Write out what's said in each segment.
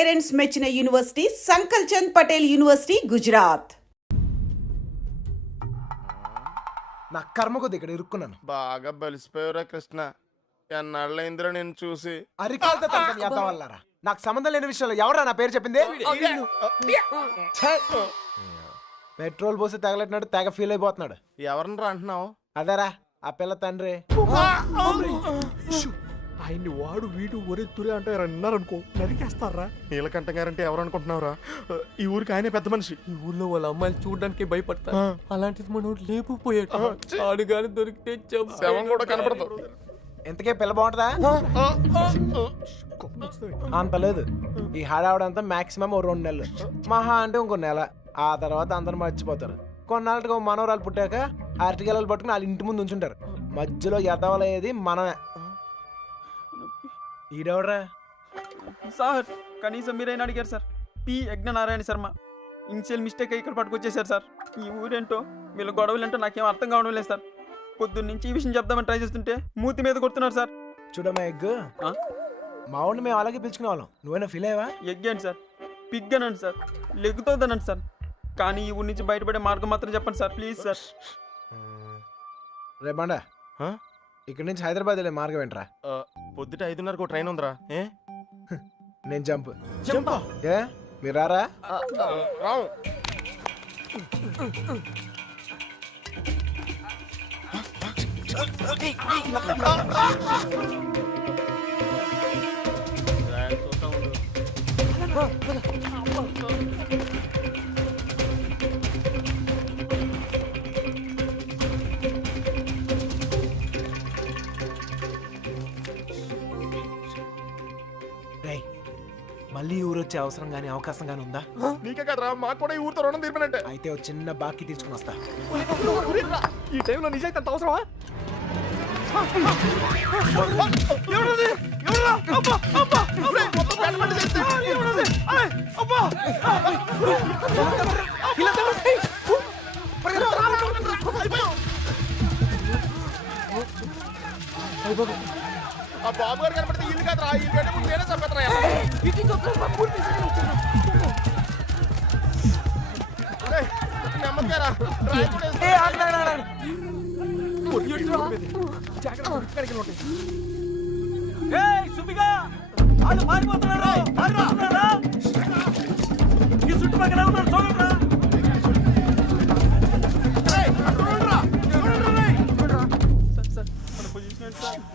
Parents మెచ్చిన university సంకల్ Chand Patel university Gujarat. నా కర్మ కొద్ది ఇక్కడ ఇరుక్కున్నాను. బాగా బలిసిపోయారా కృష్ణ. ఎన్నాళ్ళైందిరా నేను చూసి. అరికాలతో తనకని చేద్దాం వల్లారా. నాకు సంబంధం లేని విషయంలో ఎవరా నా పేరు చెప్పింది? ఛే! పెట్రోల్ పోసి తగలెట్టినాడు, తెగ ఫీల్ అయిపోతున్నాడు. ఎవరినరా అంటున్నావు? అదేరా ఆ పిల్ల తండ్రి. ఆయన్ని వాడు వీడు ఒరే తురే అంటే అన్నారనుకో నరికేస్తారా. నీలకంఠ గారంటే ఎవరు అనుకుంటున్నావురా? ఈ ఊరికి ఆయనే పెద్ద మనిషి. ఈ ఊళ్ళో వాళ్ళ అమ్మాయిలు చూడడానికి భయపడతారు. అలాంటిది మనోడు లేపుపోయాడు. ఆడుగాని దొరికితే శవం కూడా కనపడదు. ఇంతకే పిల్ల బాగుంటుందా? అంత లేదు. ఈ హడావుడంతా మాక్సిమం 2 నెలలు, మహా అంటే ఇంకో నెల. ఆ తర్వాత అందరు మర్చిపోతారు. కొన్నాళ్ళకి మనవరాలు పుట్టాక అరటిగెలలు పట్టుకుని వాళ్ళ ఇంటి ముందు ఉంచుంటారు. మధ్యలో ఎదవలయ్యేది మనమే. ఈడెవడరా? సార్ కనీసం మీరైనా అడిగారు sir. P Yagnanarayana Sharma. Initial mistake ఇక్కడ పట్టుకొచ్చేసారు సార్. ఈ ఊరేంటో వీళ్ళ గొడవలేంటో నాకేం అర్థం కావడం లేదు సార్. పొద్దున్న నుంచి ఈ విషయం చెప్దామని ట్రై చేస్తుంటే మూతి మీద కొడుతున్నారు సార్. చూడమ్మా ఎగ్గు, మా ఊళ్ళో మేము అలాగే పిలుచుకునే వాళ్ళం. నువ్వైనా ఫీల్ అయ్యావా? ఎగ్గాను సార్, పిగ్గనండి సార్, లెగ్గుతోందనండి సార్. కానీ ఈ ఊరి నుంచి బయటపడే మార్గం మాత్రం చెప్పండి సార్, ప్లీజ్ సార్. రేపండా ఇక్కడి నుంచి హైదరాబాద్ వెళ్ళే మార్గం ఏంట్రా? పొద్దుట 5:30కు ట్రైన్ ఉందిరా. ఏ నేను జంప్. ఏ మీరు రారా? రావు. మళ్ళీ ఊరు వచ్చే అవసరం గానీ అవకాశం గానీ ఉందా? నీకే కదరా, మాకు కూడా ఈ ఊరితో రుణం తీర్పినట్టే. అయితే ఒక చిన్న బాకీ తీసుకుని వస్తా. ఈ టైంలో నిజాయితీ అంత అవసరమా? ఆ బాబు గారు కనపడితే ఇల్లు కాదురా, ఇల్లు కంటే ముందు నేనే చంపేస్తారా. నెమ్మదిగారా.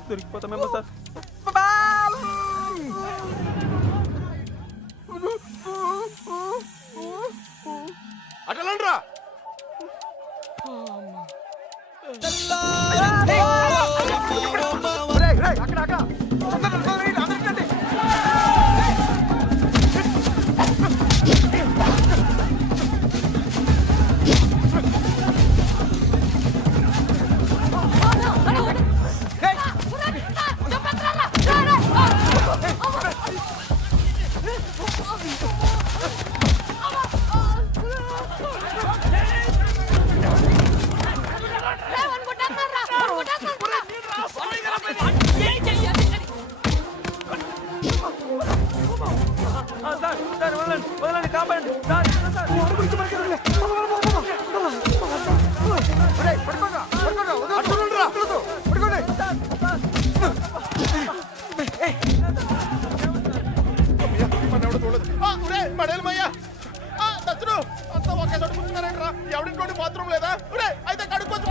దొరికిపోతామేమో సార్. అటలండ్రా. వదలండి, కాపాడండి సార్. అంతా ఒకే చోట కూర్చున్నారంటరా. ఎవరింటి బాత్రూమ్ లేదా? అయితే కడుక్కొచ్చి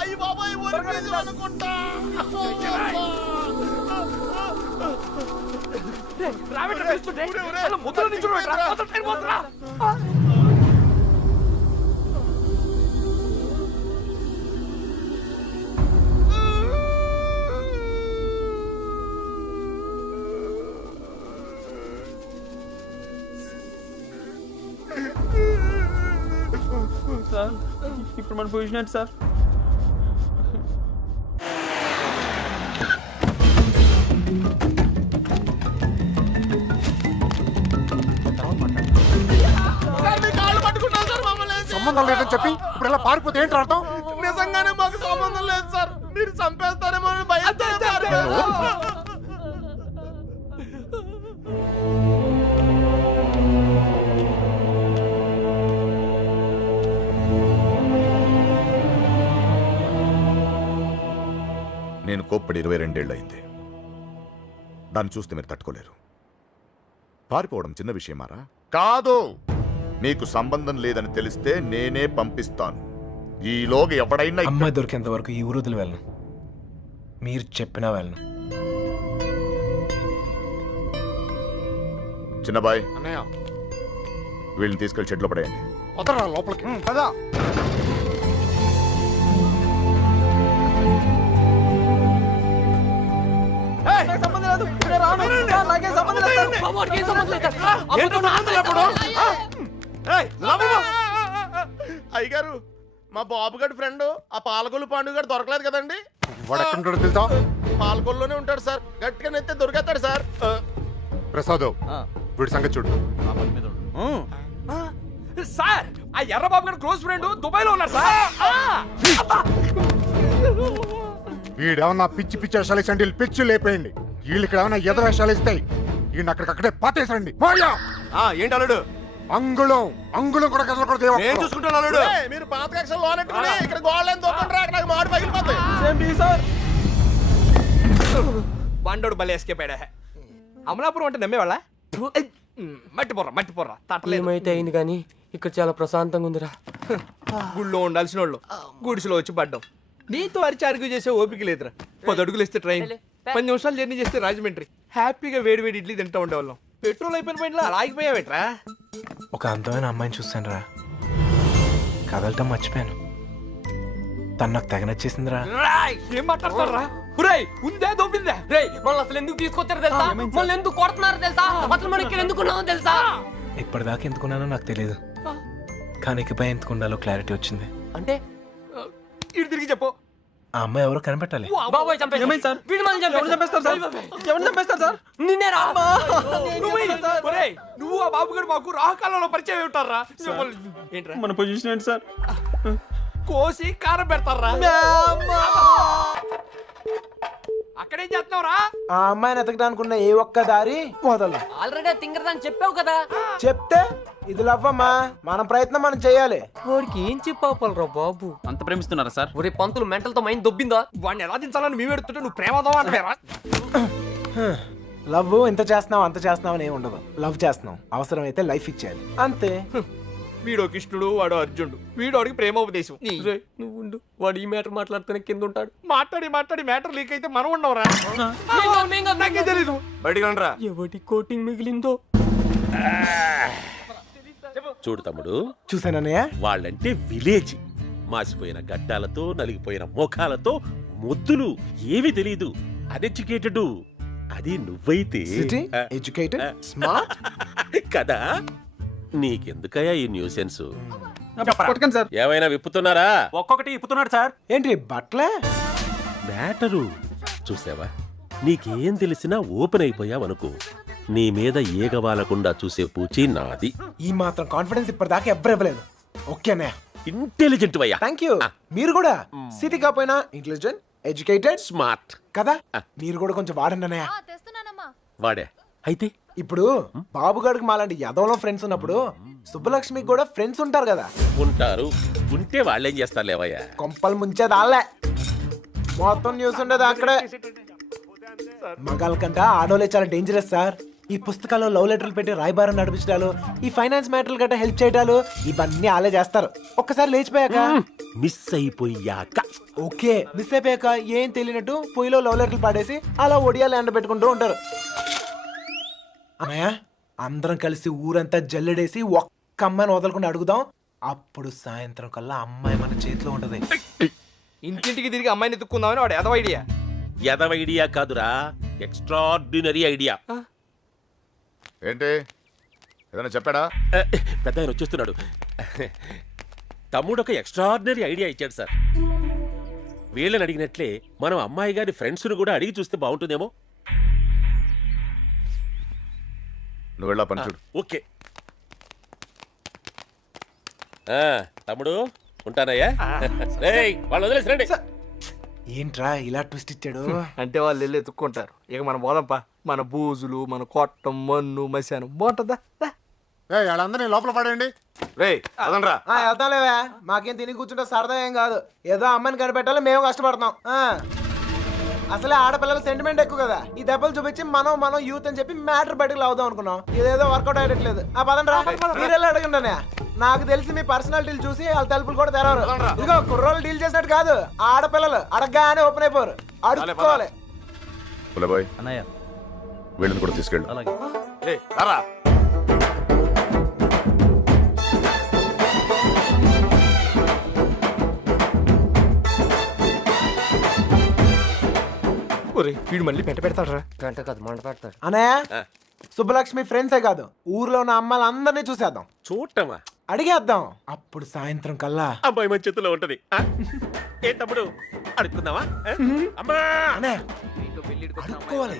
అయ్యి బాబాయ్ అనుకుంటా. సార్ ఇప్పుడు మన పొజిషన్ ఏంటి సార్? సంబంధం లేదని చెప్పి ఇప్పుడు ఇలా పారిపోతే ఏంటి అర్థం? నిజంగానే మాకు సంబంధం లేదు సార్. మీరు చంపేస్తారేమో అని భయం. నేను కోప్పడి 22 ఏళ్ళయింది. దాన్ని చూస్తే మీరు తట్టుకోలేరు. పారిపోవడం చిన్న విషయమారా? కాదు. మీకు సంబంధం లేదని తెలిస్తే నేనే పంపిస్తాను. ఈలోగా ఎవడైనా అమ్మాయి దొరికేంత వరకు ఈ ఊరు వదిలి వెళ్ళను. మీరు చెప్పినా వెళ్ళను. చిన్నబాయ్, అన్నయ్య వీళ్ళని తీసుకెళ్లి షెడ్లో పడేయండి. వదరా లోపలికి కదా. నాకు సంబంధం లేదు, నేను రాను. నాకేం సంబంధం లేదు సార్. అయ్యగారు, మా బాబుగాడి ఫ్రెండ్ ఆ పాలకొల్లు పాండు గారు దొరకలేదు కదండి. వాడు ఎక్కడుంటాడో తెలుసా? పాలకొల్లోనే ఉంటాడు సార్. గట్టిగా నెత్తే దొరికేస్తాడు సార్. ప్రసాద్, వీడి సంగతి చూడు. సార్ ఆ ఎర్రబాబు గారి క్లోజ్ ఫ్రెండ్ దుబాయ్ లో ఉన్నారు సార్. వీడేమన్నా పిచ్చి పిచ్చి వేషాలు వేసండి, పిచ్చి లేపేయండి. వీళ్ళు ఇక్కడ ఏమన్నా ఎదురు వేషాలు ఇస్తాయి. వీడిని అక్కడికక్కడే పాతేసండి. ఏంటి అల్లుడు? అంగుళం అంగుళం కూడా కదలకూడదు. నేను చూసుకుంటాను అల్లుడు. మీరు పాత కక్షలు లోనెట్టుకుని ఇక్కడ గోడలేని దొక్కండి. అక్కడ నాకు మాడి పగిలిపోతాయి. Same tea sir. బండోడు భలే ఎస్కేప్ అయ్యాడా. అమలాపురం అంటే నమ్మేవాళ్ళ? మట్టి పొర్రా తట్టలేదు. ఏమైతే అయింది కానీ ఇక్కడ చాలా ప్రశాంతంగా ఉందిరా. గుళ్ళో ఉండాల్సిన వాళ్ళు గుడిసెలో వచ్చి పడ్డాం. నీతో అరిచి అరుగు చేసే ఓపిక లేదురా. 10 అడుగులు వేస్తే ట్రైన్, 10 నిమిషాలు జర్నీ చేస్తే రాజమండ్రి. హ్యాపీగా వేడి వేడి ఇడ్లీ తింటూ ఉండేవాళ్ళం. పెట్రోల్ అయిపోయిన పైన అలా ఆగిపోయావేట్రా? ఒక అందమైన అమ్మాయిని చూస్తాను రా, కదలటం మర్చిపోయాను. తను నాకు తెగ నచ్చేసిందిరా. ఏం మాట్లాడతారా? ఉందే దొబ్బిందే. రేయ్ మనల్ని అసలు ఎందుకు తీసుకొచ్చారో తెలుసా? మనల్ని ఎందుకు కొడుతున్నారో తెలుసా? అసలు మనం ఇక్కడ ఎందుకు ఉన్నామో తెలుసా? ఇప్పటిదాకా ఎందుకున్నానో నాకు తెలియదు, కానీ ఇకపై ఎందుకు ఉండాలో క్లారిటీ వచ్చింది. అంటే ఇటు తిరిగి చెప్పు. ఆ అమ్మాయి ఎవరో కనిపెట్టాలి. బాబాయ్ చంపేశారు. ఏమైంది సార్? వీడు మనల్ని ఎవరు చంపేస్తారు సార్? ఎవరు చంపేస్తారు సార్? నిన్నే రా. నువ్వు ఆ బాబు గారు మాకు రాహుకాలంలో పరిచయం ఉంటారా? ఏంట్రా మన పొజిషన్ ఏంటి సార్? కోసి కారం పెడతారా? అక్కడేం చేస్తున్నావురా? ఆ అమ్మాయిని ఎతకడానికి ఉన్న ఏ ఒక్క దారి వదలను. ఆల్రెడీ తింగరదాన్ని చెప్పావు కదా. చెప్తే ఇది లవ్వమ్మా, మన ప్రయత్నం మనం చేయాలి. వాడికి ఏం చెప్పాలరా బాబు? అంత ప్రేమిస్తున్నారా సార్? ఒరే పంతులు మెంటల్తో మైండ్ దొబ్బిందా? వాడిని ఎలా దించాలని మేము ఎడుతుంటే నువ్వు ప్రేమదావా అంటారా? లవ్ ఇంత చేస్తున్నావు అంత చేస్తున్నావు అని ఏమి ఉండదు. లవ్ చేస్తున్నావు, అవసరమైతే లైఫ్ ఇచ్చేయాలి అంతే. వీడో కృష్ణుడు, వాడో అర్జునుడు. వీడోడికి ప్రేమోపదేశం. రేయ్, నువ్వు ఉండు. వాడు ఈ మ్యాటర్ మాట్లాడితేనే కింద ఉంటాడు. మాట్లాడి మ్యాటర్ లీక్ అయితే మనం ఉండవురా. నాకే తెలీదు. ఎవటి కోటింగ్ మిగిలిందో. చూడు తమ్ముడు, చూసానన్నయ్య, వాళ్ళంటే విలేజ్. మాసిపోయిన గడ్డాలతో నలిగిపోయిన మోకాలతో ముద్దులు, ఏమీ తెలీదు. అన్ఎడ్యుకేటెడ్. అది నువ్వైతే సిటీ ఎడ్యుకేటెడ్ స్మార్ట్ కదా. నీకెందుకయ్యా ఈ న్యూసెన్స్? కొట్టకండి సార్. ఏమైనా విప్పుతున్నారా? ఒక్కొక్కటి ఇప్పుతున్నాడు సార్. ఏంటి బట్లే? మ్యాటరు చూసావా? నీకేం తెలిసినా ఓపెన్ అయిపోయావనుకో, నీ మీద ఏగవాలకుండా చూసే పూచి నాది. ఈ మాత్రం కాన్ఫిడెన్స్ ఇప్పటిదాకా ఎవ్వరు ఇవ్వలేదు. ఓకే అన్నయ్య, ఇంటెలిజెంట్ వయ్యా. Thank you. మీరు కూడా సిటీ కాపోయినా ఇంటెలిజెంట్ ఎడ్యుకేటెడ్ స్మార్ట్ కదా. మీరు కూడా కొంచెం వాడండి అన్నయ్య. వాడే అయితే ఇప్పుడు బాబుగాడికి మాలాంటి యదవలో ఫ్రెండ్స్ ఉన్నప్పుడు సుబ్బలక్ష్మికి కూడా ఫ్రెండ్స్ ఉంటారు కదా. ఉంటారు. ఉంటే వాళ్ళేం చేస్తారు లేవయ్యా? కొంపలు ముంచేది వాళ్ళే. మొత్తం న్యూస్ ఉండేది అక్కడే. మగాళ్ళ కంట ఆడోలే చాలా డేంజరస్ సార్. ఈ పుస్తకాల్లో లవ్ లెటర్లు పెట్టి రాయబారం నడిపించడాలు, ఈ ఫైనాన్స్ మ్యాటర్లు గట్రా హెల్ప్ చేయడాలు, ఇవన్నీ ఆలే చేస్తారు. ఒక్కసారి లేచిపోయాక మిస్ అయిపోయాక ఓకే, మిస్ అయిపోయాక ఏం తెలియనట్టు పొయ్యిలో లవ్ లెటర్లు పాడేసి అలా ఒడియాలు ఎండబెట్టుకుంటూ ఉంటారు. అన్నయ్య, అందరం కలిసి ఊరంతా జల్లెడేసి ఒక్క అమ్మాయిని వదలకుండా అడుగుదాం. అప్పుడు సాయంత్రం కల్లా అమ్మాయి మన చేతిలో ఉంటది. ఇంటింటికి తిరిగి అమ్మాయిని ఎత్తుక్కుందామని వాడు ఎదవ ఐడియా. ఎదవ ఐడియా కాదురా, ఎక్స్ట్రాడినరీ ఐడియా. ఏంటి ఏదైనా చెప్పాడా? పెద్ద ఆయన వచ్చేస్తున్నాడు. తమ్ముడు ఒక ఎక్స్ట్రాడినరీ ఐడియా ఇచ్చాడు సార్. వీళ్ళని అడిగినట్లే మనం అమ్మాయి గారి ఫ్రెండ్స్ను కూడా అడిగి చూస్తే బాగుంటుందేమో. నువ్వు వెళ్ళా పని చూడు. ఓకే తమ్ముడు, ఉంటానయ్యా. రేయ్, వాళ్ళు వదిలేసి రండి. ఏంట్రా ఇలా ట్విస్ట్ ఇచ్చాడు? అంటే వాళ్ళు వెళ్ళి ఎత్తుక్కుంటారు. ఇక మన పోదంపా, మన బూజులు, మన కొట్టం, మన్ను, మశానం బాగుంటుందా? వాళ్ళందరినీ లోపల పడేయండి. రే అదనరా. వెళ్తాంలేవా, మాకేం తిని కూర్చుంటే సరదా ఏం కాదు. ఏదో అమ్మాయిని కనిపెట్టాలి, మేము కష్టపడతాం. అసలే ఆడపిల్లల సెంటిమెంట్ ఎక్కువ కదా. ఈ దెబ్బలు చూపించి మనం యూత్ అని చెప్పి మ్యాటర్ బయటకు లావుదాం అనుకున్నాం. ఇదేదో వర్కౌట్ అయ్యట్లేదు. పదండ్రా, మీరెళ్ళి అడగండి. నాకు తెలిసి మీ పర్సనాలిటీలు చూసి వాళ్ళ తలుపులు కూడా తెరవరు. ఇదిగో కుర్రోళ్ళు డీల్ చేసినట్టు కాదు, ఆడపిల్లలు అడగగానే ఓపెన్ అయిపోరు. అడుక్కోవాలి. పులబాయ్ వీళ్ళని కూడా తీసుకెళ్ళు. వీడు మళ్ళీ పెంట పెడతాడరా. గంట కాదు, మంట పెడతాడు. అన్నయ్య, సుబ్బలక్ష్మి ఫ్రెండ్సే కాదు, ఊర్లో ఉన్న అమ్మాయిలు అందరినీ చూసేద్దాం. చూడటమా? అడిగేద్దాం. అప్పుడు సాయంత్రం కల్లా అమ్మాయి మన చేతిలో ఉంటది. ఏ తమ్ముడు, అడుక్కుందామా? అమ్మా, అన్నయ్య అడుక్కోవాలి.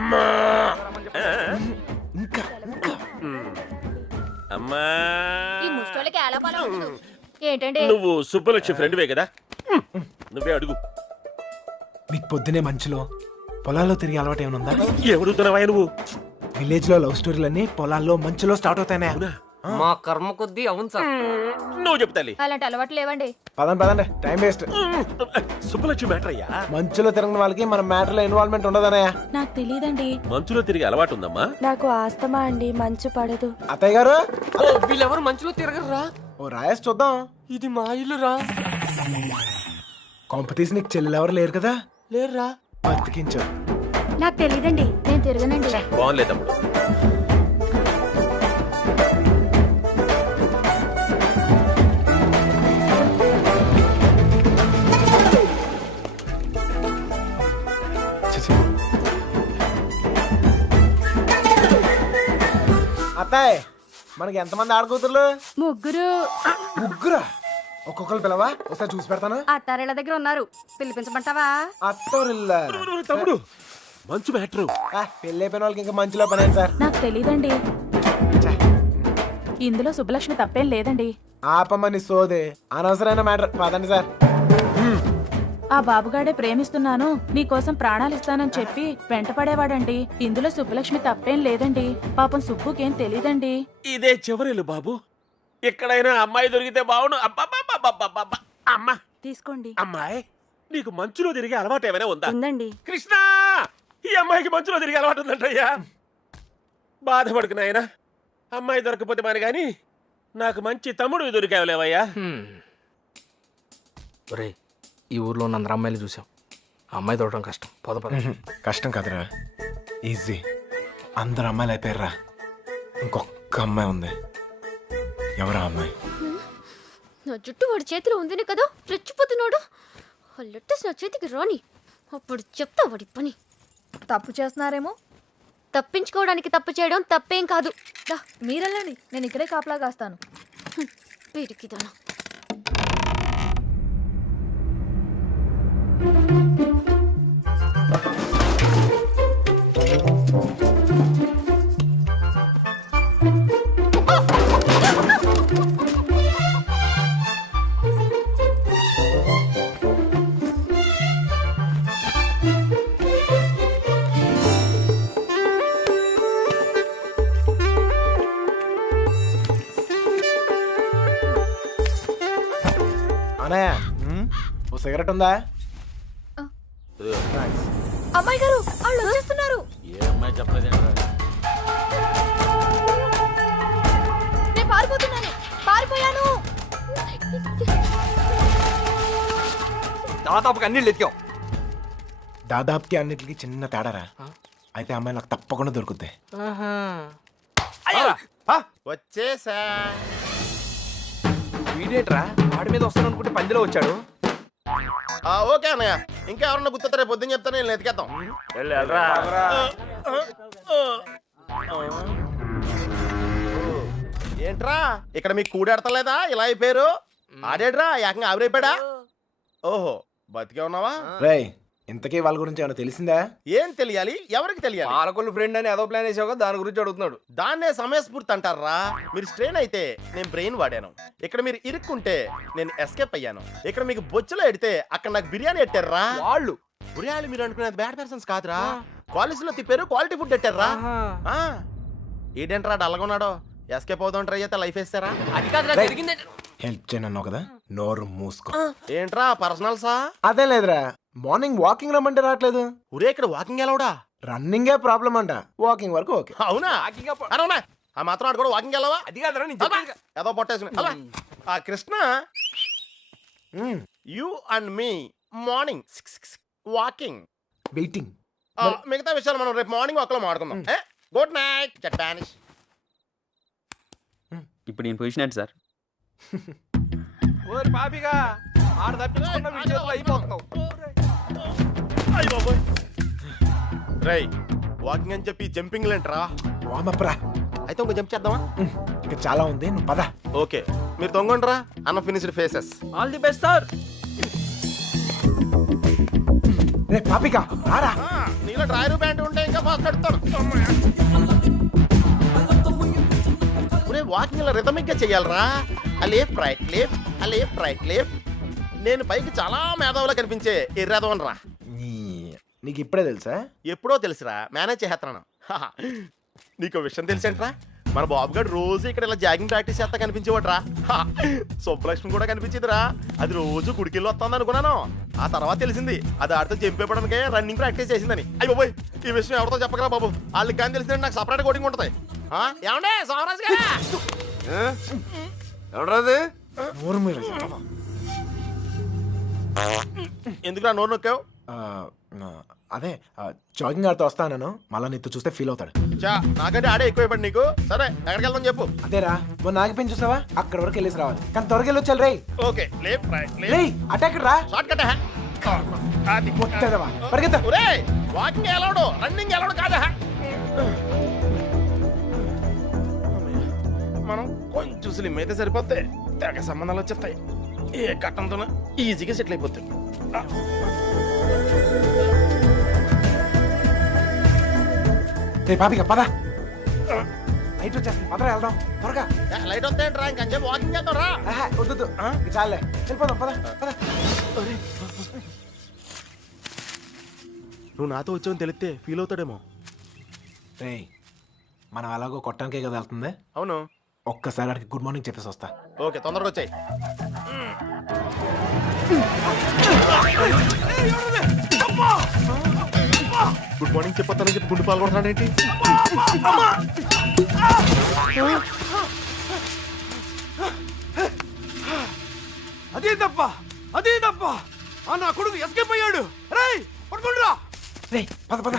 అమ్మా, ఇంకా ఇంకా అమ్మా. ఈ ముష్టోళ్ళకి ఎలా పాలో ఉండదు. ఏంటండి? నువ్వు సుబ్బలక్ష్మి ఫ్రెండ్వే కదా, నువ్వే అడుగు. నీకు పొద్దునే మంచులో పొలాల్లో తిరిగి అలవాటు ఏమైనా ఉందా? ఎవడుతున్నావా నువ్వు? విలేజ్ లో లవ్ స్టోరీలన్నీ పొలాల్లో మంచులో స్టార్ట్ అవుతాయి. మా కర్మ కొద్దీ అవును సార్. నువ్వు చెప్తాలి. అలాంటి అలవాట్లు లేవండి. పదండి, టైం వేస్ట్. సుబ్బలక్ష్మి మ్యాటర్ అయ్యా. మంచులో తిరిగిన వాళ్ళకి మన మ్యాటర్ లో ఇన్వాల్వ్మెంట్ ఉండదన్నయ్య. నాకు తెలియదండి. మంచులో తిరిగి అలవాటు ఉందమ్మా. నాకు ఆస్తమా అండి, మంచు పడదు. అత్తయ్య గారు, వీళ్ళెవరు మంచులో తిరగరా? ఓ రాయేసి చూద్దాం. ఇది మా ఇల్లు రా. కాంపిటీషన్ నీకు చెల్లెలు ఎవరు లేరు కదా? లేర్రా. బతికించు. నాకు తెలియదండి. నేను తిరగనండి. బాగుంది తమ్ముడు. అత్తాయ్, మనకి ఎంతమంది ఆడకూతుర్లు? ముగ్గురు. ముగ్గురా? ఒక్కొక్కరు పిలవా, ఒకసారి చూసి పెడతాను. అత్తారేళ్ళ దగ్గర ఉన్నారు, పిలిపించమంటావా? అత్తోరిల్లా. తమ్ముడు, మంచు మ్యాటర్. పెళ్ళి అయిపోయిన వాళ్ళకి ఇంకా మంచులో పని సార్. నాకు తెలియదండి. ఇందులో సుబ్బలక్ష్మి తప్పేం లేదండి. ఆపమని సోదే, అనవసరమైన మ్యాటర్. పదండి సార్. ఆ బాబుగాడే ప్రేమిస్తున్నాను, నీకోసం ప్రాణాలు ఇస్తానని చెప్పి వెంటపడేవాడండి. ఇందులో సుబ్బలక్ష్మి తప్పేం లేదండి. పాపం సుబ్బుకేం తెలీదండి. ఇదే చివరిలు బాబు. ఎక్కడైనా అమ్మాయి దొరికితే బావును. అబ్బా, అమ్మా తీసుకోండి. అమ్మాయి, నీకు మంచులో తిరిగే అలవాటు ఏమైనా ఉందా? ఉందండి. కృష్ణ, ఈ అమ్మాయికి మంచులో తిరిగే అలవాటు ఉందంటయ్యా. బాధపడుకు నాయనా, అమ్మాయి దొరకపోతే మరి గాని నాకు మంచి తమ్ముడు దొరికావులేవయ్యా. ఒరే, ఈ ఊర్లో ఉన్న అందరు అమ్మాయిలు చూసాం. అమ్మాయి దొరకడం కష్టం. కష్టం కాదురా, ఈజీ. అందరు అమ్మాయిలు అయిపోయారా, ఇంకొక అమ్మాయి ఉంది. ఎవరా అమ్మాయి? నా జుట్టు వాడి చేతిలో ఉందినే కదా రెచ్చిపోతున్నాడు. ఆ లెటర్స్ నా చేతికి రాని, అప్పుడు చెప్తా వాడి పని. తప్పు చేస్తున్నారేమో. తప్పించుకోవడానికి తప్పు చేయడం తప్పేం కాదు. మీరెళ్ళండి, నేను ఇక్కడే కాపలా కాస్తాను. వీరికిదానా. అనయ్య, ఓ సిగరెట్ ఉందా? ఆ. Nice. అమ్మాయి గారు వాళ్ళు వచ్చేస్తున్నారు. నేను పారిపోతున్నాను. పారిపోయాను. దాదాపుగా అన్ని ఎత్తాం. దాదాపుకి అన్నిటికీ చిన్న తేడారా. అయితే అమ్మాయి నాకు తప్పకుండా దొరుకుద్ది. వచ్చేసా. వీడేట్రా వాడి మీద వస్తాను అనుకుంటే పందిలో వచ్చాడు. ఓకే అన్నయ్య, ఇంకా ఎవరన్నా గుర్తొస్తే రేపు పొద్దున్న చెప్తాను, నేను ఎతికేద్దాం. ఏంట్రా ఇక్కడ మీకు కూడెడతలేదా? ఇలా అయిపోయారు. ఆడేడ్రా ఏకంగా ఆవిరైపోయాడా? ఓహో, బతికే ఉన్నావా? రేయ్, ఇంతకీ వాళ్ళ గురించి ఏమైనా తెలిసిందా? ఏం తెలియాలి? ఎవరికి తెలియాలి? పాలకొల్లు ఫ్రెండ్ అని ఏదో ప్లాన్ వేసావు, దాని గురించి అడుగుతున్నాడు. దాన్నే సమయస్ఫూర్తి అంటారా? మీరు స్ట్రెయిన్ అయితే నేను బ్రెయిన్ వాడాను. ఇక్కడ మీరు ఇరుక్కుంటే నేను ఎస్కేప్ అయ్యాను. ఇక్కడ మీకు బొచ్చులో ఎడితే అక్కడ నాకు బిర్యానీ ఎట్టారా? వాళ్ళు బిర్యానీ మీరు అనుకునేది బ్యాడ్ పర్సన్స్ కాదురా. కాలేజీలో తిప్పారు, క్వాలిటీ ఫుడ్ ఎట్టారా? ఏంటంటారా డల్లగొన్నాడో? ఎస్కేప్ అవుతాం ట్రై చేస్తే లైఫ్ వేస్తారా? అది కాదురా జరిగింది. హెల్ప్ చేయనన్నావు కదా, నోరు మూసుకో. ఏంట్రా పర్సనల్సా? అదే లేదురా, మార్నింగ్ వాకింగ్ రమ్మంటే రావట్లేదు. ఒరే ఇక్కడ వాకింగ్ ఎలవడా? రన్నింగే ప్రాబ్లం అంట, వాకింగ్ వరకు ఓకే. అవునా? అవునా? ఆ మాత్రం ఆడు కూడా వాకింగ్ వెళ్ళవా? అది కాదురా నేను చెప్పేది. ఏదో పొట్టేసుకుని అలా. ఆ Krishna, you and me morning walking. Waiting. మిగతా విషయాలు మనం రేపు మార్నింగ్ వాక్ లో మాట్లాడుకుందాం. గుడ్ నైట్ చట్టానిష్. ఇప్పుడు నేను పొజిషన్ ఏంటి సార్? ఓరి పాపిగా ఆడ తప్పించుకున్న వీడి చేతిలో అయిపోతున్నావు. రేయ్ వాకింగ్ అని చెప్పి జంపింగ్ లేంట్రా. వామప్రా. అయితే ఇంకో జంప్ చేద్దామా? ఇక చాలా ఉంది, నువ్వు పద. ఓకే మీరు తొంగండ్రా. Unfinished faces. All the best sir. రే పాపిక రారా. నీలో డ్రాయర్ ప్యాంట్ ఉంటే ఇంకా ఫాస్ట్ నడుస్తాను. వాకింగ్ ఇలా రిథమిక్ గా చెయ్యాలరా. ఆ లేఫ్ట్ రైట్ లేఫ్ట్, ఆ లేఫ్ట్ రైట్ లేఫ్ట్. నేను పైకి చాలా మేధావులా కనిపించే ఎర్రదవన్ రా. నీకు ఇప్పుడే తెలుసా? ఎప్పుడో తెలుసురా, మేనేజ్ చేస్తున్నాను. నీకు విషయం తెలిసేంట్రా, మన బాబు గారు రోజు ఇక్కడ ఇలా జాగింగ్ ప్రాక్టీస్ చేస్తా కనిపించేవాడ్రా. సుబ్బలక్ష్మి కూడా కనిపించేదిరా. అది రోజు గుడికెళ్ళి వస్తుంది అనుకున్నాను. ఆ తర్వాత తెలిసింది అది ఆడితో చెంపేపడానికే రన్నింగ్ ప్రాక్టీస్ చేసిందని. అయ్యి బాబోయ్, ఈ విషయం ఎవరితో చెప్పగలరా బాబు? వాళ్ళకి కానీ తెలిసిందంటే నాకు సపరేట్ కోటింగ్ ఉంటుంది. ఏమండే సోమరాజు గారు? ఎవడరాది? నోరు మీద. ఎందుకురా నోరు నొక్కావు? అదే జాగింగ్ ఆడుతూ వస్తాను, మళ్ళా నీతో చూస్తే ఫీల్ అవుతాడు. నాకంటే ఆడే ఎక్కువైపోయి నీకు. సరే ఎక్కడికి వెళ్దాం చెప్పు. అదేరా, మొన్న ఆగిపోయి చూసావా, అక్కడ వరకు వెళ్ళేసి రావాలి. కానీ త్వరగా వెళ్ళొచ్చాలి. రే ఓకే లేఫ్ట్ రైట్ రే అటాక్ రా. Short cut. పరిగెత్తా. వాకింగ్ ఎలవడు, రన్నింగ్ ఎలవడు కాదా? మనం కొంచెం స్లిమ్ అయితే సరిపోతే తెగ సంబంధాలు వచ్చేస్తాయి. ఏ కట్టంతో ఈజీగా సెటిల్ అయిపోతాయి. రే పాపిక పద. లైట్ వచ్చేస్తుంది, పదరా వెళ్దాం త్వరగా. లైట్ వస్తాయంట్రా, ఇంకొంచెం వాకింగ్ చేద్దాం రా. వద్దు చాలే, వెళ్ళిపోదాం పద పద. నువ్వు నాతో వచ్చావని తెలిస్తే ఫీల్ అవుతాడేమో. రే మనం అలాగో కొట్టడానికే కదా వెళ్తుంది. అవును. ఒక్కసారి అడిగి గుడ్ మార్నింగ్ చెప్పేసి వస్తా. ఓకే తొందరగా వచ్చాయి. గుడ్ మార్నింగ్ చెప్పొస్తానని చెప్పి గుండు పాల్గొంటున్నాడేంటి? అదే తప్ప నా కొడుకు ఎస్కేప్ అయ్యాడు. రేయ్ పట్టుకోండిరా. రే పద పద.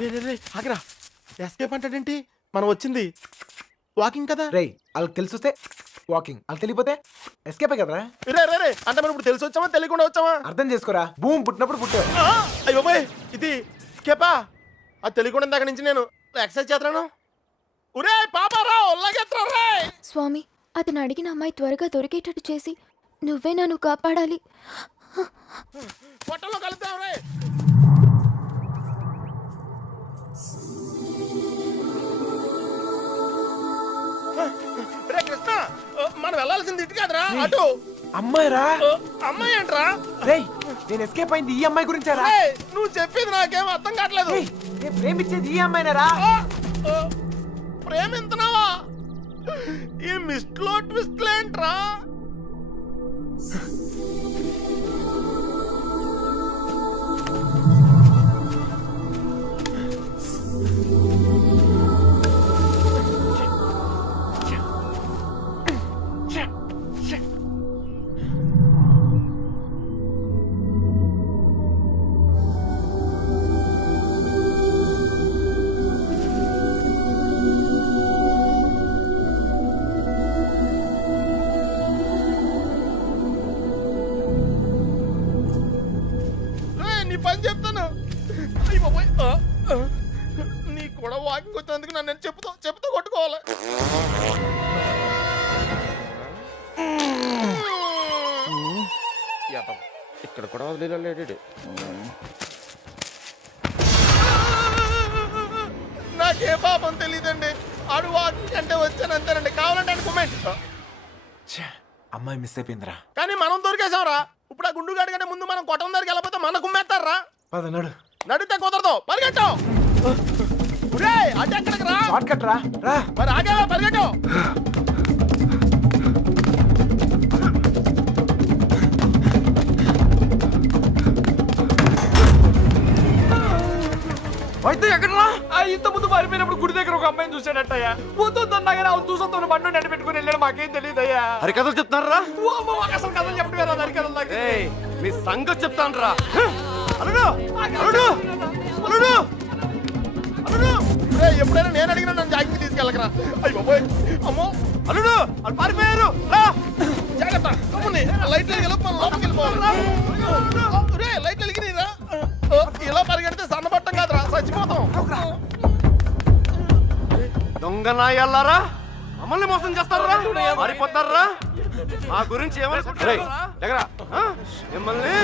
ఆగిరా, ఎస్కేప్ అంటాడేంటి? మనం వచ్చింది వాకింగ్ కదా. రే వాళ్ళకి తెలిసి వస్తే వాకింగ్, వాళ్ళకి తెలియపోతే ఎస్కేప్ కదరా. రే అంటే మనం ఇప్పుడు తెలిసి వచ్చామా తెలియకుండా వచ్చామా? అర్థం చేసుకోరా, భూమి పుట్టినప్పుడు పుట్టావు. అయ్యో బాయ్, ఇది స్కేపా? అది తెలియకుండా ఇందాక నుంచి నేను ఎక్సర్సైజ్ చేస్తున్నాను. ఒరే పాపారా ఒళ్ళగెత్తరా రే. స్వామి, అతను అడిగిన అమ్మాయి త్వరగా దొరికేటట్టు చేసి నువ్వే నన్ను కాపాడాలి. పొట్టలో కలుద్దాం రే. రే కృష్ణ, మనం వెళ్ళాల్సింది ఇటు కాదురా, అటు. అమ్మాయిరా. అమ్మాయి ఏంట్రా? రే నేను ఎస్కేప్ అయింది ఈ అమ్మాయి గురించారా? నువ్వు చెప్పేది నాకేం అర్థం కావట్లేదు. ప్రేమించేది ఈ అమ్మాయినారా? ప్రేమింతున్నావా? ఈ మిస్ట్లో ట్విస్ట్ ఏంట్రా? బాబోయ్. నీకు కూడా వాకింగ్ వచ్చినందుకు నన్ను నేను చెప్పుతో కొట్టుకోవాలి. ఇక్కడ కూడా వదిలేడు. నాకే పాపం తెలియదండి. ఆడు వాకింగ్ అంటే వచ్చాను అంతేనండి. కావాలంటే అనుకోమెంట్. అమ్మాయి మిస్ అయిపోయిందిరా. కానీ మనం దొరికేసాంరా. ఇప్పుడు ఆ గుండుగాడి కంటే ముందు మనం కొట్టం దగ్గరికి వెళ్ళకపోతే మన కుమ్మేస్తారా? పదన్నాడు నడితే కుదరదు. పరిగెట్టు. అటు ఎక్కడికి రా. షార్ట్ కట్ రా. రా మరి ఆగే పరిగెట్టు. అయితే ఎక్కడరా? ఇంత ముందు పారిపోయినప్పుడు గుడి దగ్గర ఒక అమ్మాయిని చూసాడట్టయ్యా. పోతుందన్నాగానే అవును చూసొద్దాను బండి నడి పెట్టుకుని వెళ్ళాడు. మాకేం తెలియదయ్యా. హరికథలు చెప్తున్నారా? అసలు కథలు చెప్పడం కదా హరికథలు నాకు. మీ సంగతి చెప్తాను రా. అల్లుడు అల్లుడు అల్లుడు అల్లుడు. ఎప్పుడైనా నేను అడిగినా నన్ను జాగ్రత్త తీసుకెళ్ళకరా. అయ్యి బాబోయ్. అమ్మో అల్లుడు వాళ్ళు పారిపోయారు. రా జాగ్రత్త. లైట్ లోపలికి లైట్ వెలిగిరా. ఇలా పరిగెడితే సన్నబట్టం కాదురా, చచ్చిపోతాం. దొంగ నాయల్లారా, మమ్మల్ని మోసం చేస్తారా? మారిపోతారా? మా గురించి ఏమనుకుంటారా? మిమ్మల్ని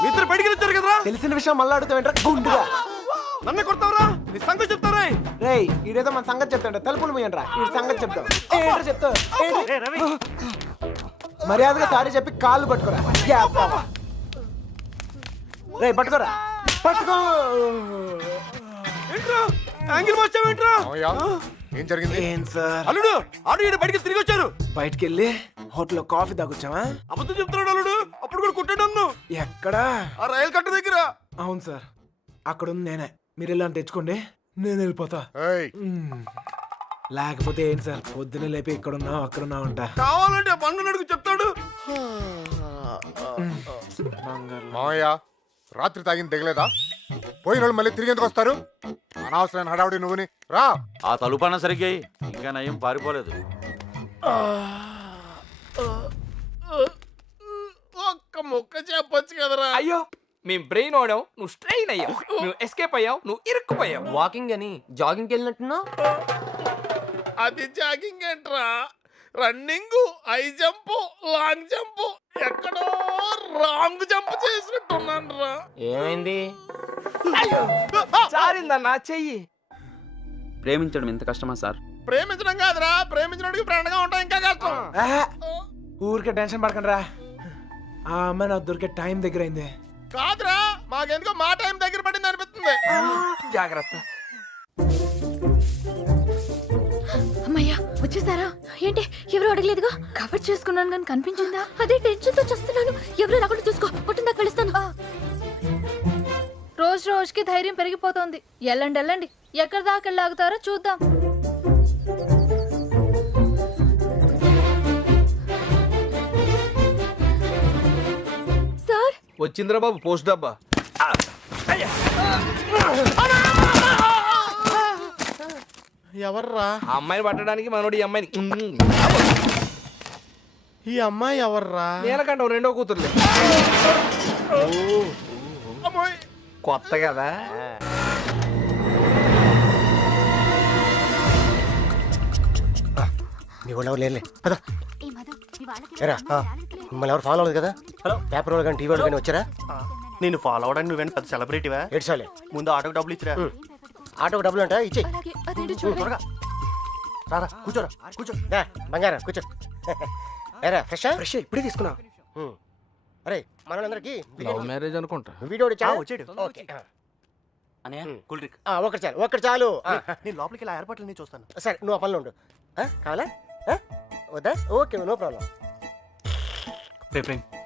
మీ ఇద్దరు బయటికి వచ్చారు కదరా. తెలిసిన విషయం మళ్ళీ అడుగుతావేంట్రా గుండుగా? నన్ను కొడతావరా? నీ సంగతి చెప్తారా? రేయ్ ఈడేదో మన సంగతి చెప్తాడు. తలుపులు మూయండిరా. ఈ సంగతి చెప్తావు. ఏంట్రా చెప్తావు? మర్యాదగా సారీ చెప్పి కాళ్ళు పట్టుకోరా. రేయ్ పట్టుకోరా. పట్టుకో. ఏంట్రా యాంగిల్ మార్చావేంట్రా? ఏం జరిగింది? ఏం సార్? అల్లుడు ఆడు ఈడ బయటికి తిరిగి వచ్చారు. బయటికి వెళ్ళి హోటల్లో కాఫీ తాగొచ్చావా? అబద్ధం చెప్తున్నాడు అల్లుడు. అప్పుడు కూడా కొట్టాడు నన్ను. ఎక్కడా? ఆ రైలు కట్ట దగ్గర. అవును సార్, అక్కడ ఉంది నేనే. మీరు వెళ్ళని తెచ్చుకోండి, నేను వెళ్ళిపోతా. ఏయ్, లేకపోతే ఏంటి సార్, పొద్దునే లేపి ఇక్కడున్నావు అక్కడున్నావు అంట. కావాలంటే ఆ బండు నడుగు చెప్తాడు. మావయ్య రాత్రి తాగింది దిగలేదా? పోయిన వాళ్ళు మళ్ళీ తిరిగి ఎందుకు వస్తారు? అనవసరమైన హడావుడి నువ్వుని. రా. ఆ తలుపన్న సరిగ్గా ఇంకా నయం పారిపోలేదు. ఒక్క ముక్క చెప్పొచ్చు కదరా. అయ్యో మేము బ్రెయిన్ ఓడావు, నువ్వు స్ట్రెయిన్ అయ్యావు. నువ్వు ఎస్కేప్ అయ్యావు, నువ్వు ఇరుక్కుపోయావు. వాకింగ్ అని జాగింగ్కి వెళ్ళినట్టున్నావు. అది జాగింగ్ ఏంట్రా? Running, high jump, long jump, ఎక్కడో రాంగ్ జంప్ చేసినట్టున్నాను రా. ఏమైంది? చారిందన్నా చెయ్యి. ప్రేమించడం ఎంత కష్టమా సార్? ప్రేమించడం కాదురా, ప్రేమించడానికి ఫ్రెండ్ గా ఉంటాం ఇంకా కష్టం. ఊరికే టెన్షన్ పడకండి రా. ఆ అమ్మాయి నాకు దొరికే టైం దగ్గర అయింది. కాదురా, మాకెందుకో మా టైం దగ్గర పడింది అనిపిస్తుంది. జాగ్రత్త. అమ్మయ్యా వచ్చేసారా? ఏంటి ఎవరు అడగలేదుగా? కవర్ చేసుకున్నాను కానీ కనిపించిందా? అదే టెన్షన్ తో చేస్తున్నాను. ఎవరు రాకుండా చూసుకో. పుట్టిన కలుస్తాను. రోజు రోజుకి ధైర్యం పెరిగిపోతోంది. వెళ్ళండి వెళ్ళండి, ఎక్కడి దాకా వెళ్ళాగుతారో చూద్దాం. సార్ వచ్చిందిరా బాబు పోస్ట్ డబ్బా. ఎవర్రా ఆ అమ్మాయిని పట్టడానికి మనోడు ఈ అమ్మాయిని ఈ అమ్మాయి? ఎవర్రా? నేలకంట రెండో కూతురులే. అమ్మాయి కొత్త కదా. మీ వాళ్ళు ఎవరు లేరులే. పద. ఏరా, మిమ్మల్ని ఎవరు ఫాలో అవ్వలేదు కదా? పేపర్ వాళ్ళు కానీ టీవీ వాళ్ళు కానీ వచ్చారా? నేను ఫాలో అవడానికి నువ్వేనా పెద్ద సెలబ్రిటీవా? ఏడ్చాలే. ముందు ఆటోకి డబ్బులు ఇచ్చిరా. ఆటోకి డబ్బులు అంటే ఇచ్చే. అలాగే అదేంటో చూడండి. త్వరగా రారా, కూర్చోరా, కూర్చో. బంగారం కూర్చో. ఏరా ఫ్రెష్ ఫ్రెష్ ఇప్పుడే తీసుకున్నా. అరే మనోళ్ళందరికీ లవ్ మ్యారేజ్ అనుకుంటా. వీడియో వచ్చాడు. ఓకే ఒకటి చాలు, ఒకటి చాలు. నేను లోపలికి ఇలా ఏర్పాట్లు చూస్తాను. సరే నువ్వు ఆ పనిలో ఉండు. కావాలా? వద్దా? Okay no problem.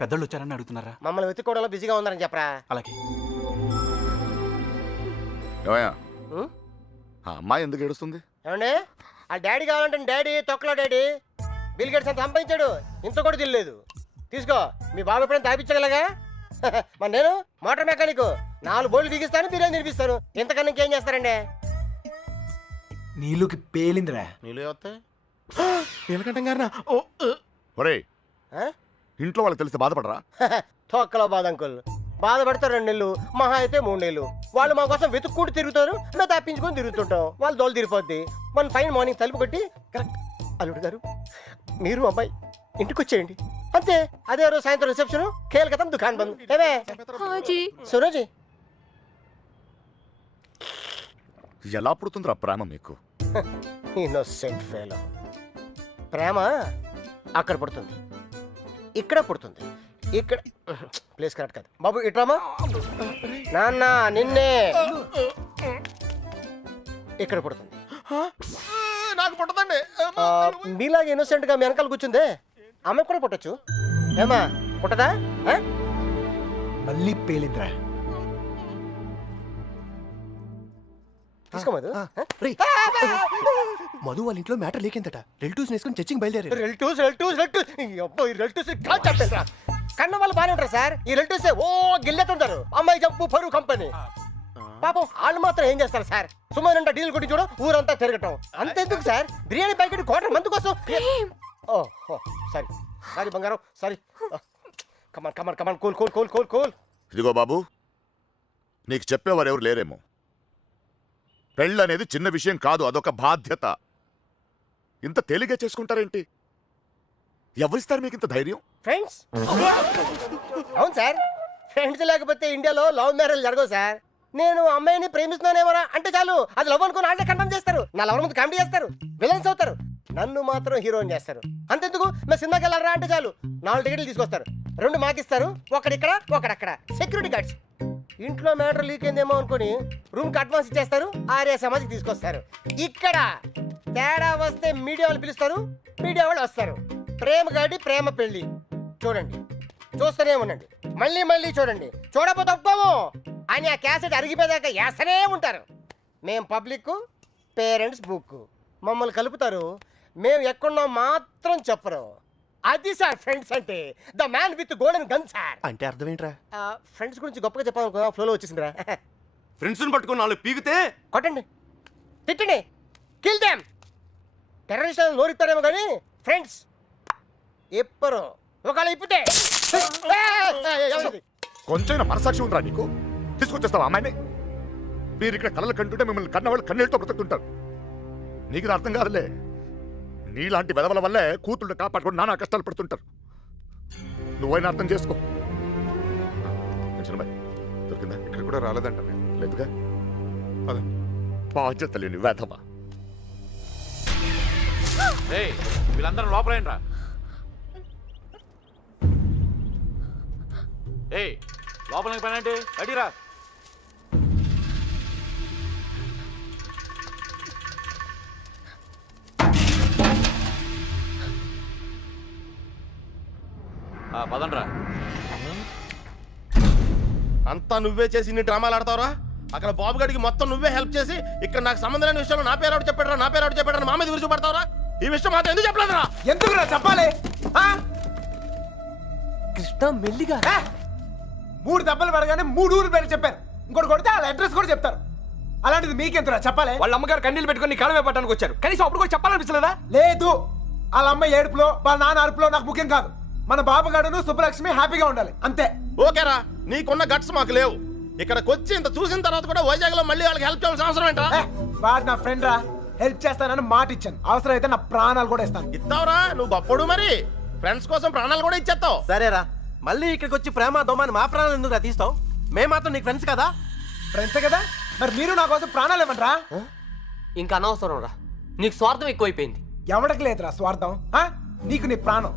పెద్దోళ్ళు వచ్చారని అడుగుతున్నారా? మమ్మల్ని వెతుక్కోవడంలో బిజీగా ఉన్నారని చెప్పరా. అలాగే. ఏమయ్యా, ఉం? ఆ అమ్మాయి ఎందుకు ఏడుస్తుంది? ఏమండి ఆ డాడీ కావాలంటే డాడీ తొక్కలో డాడీ బిల్ గేట్స్ అంత సంపాదించాడు, ఇంత కూడా తెలియలేదు. తీసుకో, మీ బాబు ఎప్పుడైనా తాపించగలగా? మరి నేను మోటార్ మెకానిక్, 4 బోర్లు బిగిస్తాను, బిర్యానీ తినిపిస్తాను. ఇంతకన్నా ఇంకేం చేస్తారండి? నీళ్ళకి పేలిందిరా. నీళ్ళు వస్తాయి. నీలకంఠం గారినా? ఒరేయ్, ఇంట్లో వాళ్ళకి తెలిస్తే బాధపడరా? తొక్కలో బాధ అంకుల్. బాధపడతారు 2 నెలలు, మహా అయితే 3 నెలలు. వాళ్ళు మా కోసం వెతుక్కుంటూ తిరుగుతారు, మేము తప్పించుకొని తిరుగుతుంటాం. వాళ్ళు దోలు తిరిగిపోద్ది. మన ఫైన్ మార్నింగ్ తలుపు కొట్టి కరెక్ట్ అల్లుడు గారు మీరు అబ్బాయి ఇంటికి వచ్చేయండి అంతే. అదే రోజు సాయంత్రం రిసెప్షన్, కేల్కతం దుకాణం బంద్. ఏమే సురోజీ ఎలా పుడుతుందిరా ప్రేమ మీకు? Innocent fellow. ప్రేమ అక్కడ పుడుతుంది, ఇక్కడ పుడుతుంది. ఇక్కడ ప్లేస్ కరెక్ట్ కాదు బాబు. ఇట్రామా నాన్న నిన్నే ఇక్కడ పుడుతుంది. నాకు పుట్టదండి. మీలాగా ఇన్నోసెంట్ గా మీ వెనకాల కూర్చుందే ఆమె కూడా పుట్టచ్చు. ఏమా పుట్టదా? మళ్ళీ పేలింద్రా. తీసుకోమదు. మధు వాళ్ళ ఇంట్లో మ్యాటర్ లేకిందట. రిలేటివ్స్ వేసుకుని చర్చింగ్ బయలుదేరారు. రిలేటివ్స్ కన్న వాళ్ళు బాగానే ఉంటారు సార్. ఈ రిలేటివ్స్ ఓ గిల్లెతుంటారు. అమ్మాయి జంపు పరువు కంపెనీ. పాపం వాళ్ళు మాత్రం ఏం చేస్తారు సార్? సుమారు డీల్ కొట్టి చూడ ఊరంతా తిరగటం. అంతెందుకు సార్, బిర్యానీ ప్యాకెట్ క్వార్టర్ మందు కోసం. ఓహో సారీ సారీ బంగారం sorry. Come on come on come on cool cool cool cool cool. ఇదిగో బాబు, నీకు చెప్పేవారు ఎవరు లేరేమో. పెళ్ళనేది చిన్న విషయం కాదు, అదొక బాధ్యత. ఇంత తేలిగ్గా చేసుకుంటారేంటి? ఎవరిస్తారు మీకు ఇంత ధైర్యం? ఫ్రెండ్స్. అవును సార్, ఫ్రెండ్స్ లేకపోతే ఇండియాలో లవ్ మ్యారేజ్ జరగవు సార్. నేను అమ్మాయిని ప్రేమిస్తున్నానేమరా అంటే చాలు, అది లవ్ అనుకుని ఆడే కన్ఫర్మ్ చేస్తారు. నా లవర్ ముందు కామెడీ చేస్తారు, విలన్స్ అవుతారు. నన్ను మాత్రం హీరోయిన్ చేస్తారు. అంతెందుకు మేము సినిమాకి వెళ్ళారా అంటే చాలు 4 టికెట్లు తీసుకొస్తారు. 2 మాకిస్తారు, ఒకడిక్కడ ఒకడక్కడ. Security guards. ఇంట్లో మ్యాటర్ లీక్ అయిందేమో అనుకుని రూమ్కి అడ్వాన్స్ ఇచ్చేస్తారు, ఆర్య సమాజ్కి తీసుకొస్తారు. ఇక్కడ తేడా వస్తే మీడియా వాళ్ళు పిలుస్తారు, మీడియా వాళ్ళు వస్తారు. ప్రేమ గాడి ప్రేమ పెళ్లి చూడండి, చూస్తూనే ఉండండి, మళ్ళీ మళ్ళీ చూడండి. చూడకపోతే ఒప్పుకోము అని ఆ క్యాసెట్ అరిగిపోయాక వేస్తూనే ఉంటారు. మేం పబ్లిక్, పేరెంట్స్ బుక్. మమ్మల్ని కలుపుతారు, మేము ఎక్కడున్నాం మాత్రం చెప్పరు. అది సార్ ఫ్రెండ్స్ అంటే. The man with golden gun sir. అంటే అర్థం ఏంట్రా? ఫ్రెండ్స్ గురించి గొప్పగా చెప్పాలనుకో, ఫ్లోలో వచ్చేసిందిరా. ఫ్రెండ్స్ని పట్టుకుని 4 పీకితే కొట్టండి, తిట్టండి, కిల్ దెమ్. టెర్రరిస్ట్ నోరిస్తారేమో కానీ ఫ్రెండ్స్ ఎప్పరు ఒకవేళ ఇప్పితే. కొంచెం మనసాక్షి ఉందిరా నీకు? తీసుకొచ్చేస్తావా అమ్మాయిని? మీరు ఇక్కడ కళలు కంటుంటే మిమ్మల్ని కన్నవాళ్ళు కన్నీళ్ళతో బ్రతుకుతుంటారు. నీకు ఇది అర్థం కాదులే. నీలాంటి వెదవల వల్లే కూతుళ్ళు కాపాడుకొని నానా కష్టాలు పడుతుంటారు. నువ్వైనా అర్థం చేసుకో. దొరికిందా? ఇక్కడ కూడా రాలేదంట. లేదుగా. బాధ్యత లేని వేధవా. వీళ్ళందరూ లోపలేంట్రా. లోపలికి పని అంటే అడిరా. పదండ్రా. అంతా నువ్వే చేసి ఇన్ని డ్రామాలు ఆడతావురా? అక్కడ బాబు గడికి మొత్తం నువ్వే హెల్ప్ చేసి ఇక్కడ నాకు సంబంధం లేని విషయంలో నా పేరు చెప్పాడరా, నా పేరు చెప్పాడరా, మా మీద విరుచుపడతావురా? ఈ విషయం మాత్రం ఎందుకు చెప్పలేదురా? ఎందుకురా చెప్పాలి? కృష్ణ మెల్లిగా 3 దెబ్బలు పడగానే 3 ఊరు పేరు చెప్పారు. ఇంకోటి కొడితే వాళ్ళ అడ్రస్ కూడా చెప్తారు. అలాంటిది మీకెందుకురా చెప్పాలి? వాళ్ళ అమ్మగారు కన్నీళ్ళు పెట్టుకొని కాలమే పట్టడానికి వచ్చారు, కనీసం అప్పుడు కూడా చెప్పాలనిపించలేదా? లేదు, వాళ్ళ అమ్మ ఏడుపులో వాళ్ళ నాన్న అరుపులో నాకు ముఖ్యం కాదు. మన బాబుగాడును సుబ్బలక్ష్మి హ్యాపీగా ఉండాలి అంతే. ఓకేరా, నీకున్న గట్స్ మాకు లేవు. ఇక్కడికి వచ్చి ఇంత చూసిన తర్వాత కూడా వైజాగ్ లో మళ్ళీ వాళ్ళకి హెల్ప్ చేయాల్సిన అవసరం ఏంటా? వాడు నా ఫ్రెండ్ రా, హెల్ప్ చేస్తానని మాట ఇచ్చాను. అవసరం అయితే నా ప్రాణాలు కూడా ఇస్తాను. ఇస్తావురా? నువ్వు గొప్పడు మరి. ఫ్రెండ్స్ కోసం ప్రాణాలు కూడా ఇచ్చేస్తావు. సరేరా, మళ్ళీ ఇక్కడికి వచ్చి ప్రేమ దోమని మా ప్రాణాలు ఎందుకు తీస్తావు? మేము మాత్రం నీకు ఫ్రెండ్స్ కదా. ఫ్రెండ్సే కదా, మరి మీరు నా కోసం ప్రాణాలు ఇవ్వండిరా. ఇంకా అనవసరం రా, నీకు స్వార్థం ఎక్కువైపోయింది. ఎవడికి లేదురా స్వార్థం. నీకు నీ ప్రాణం.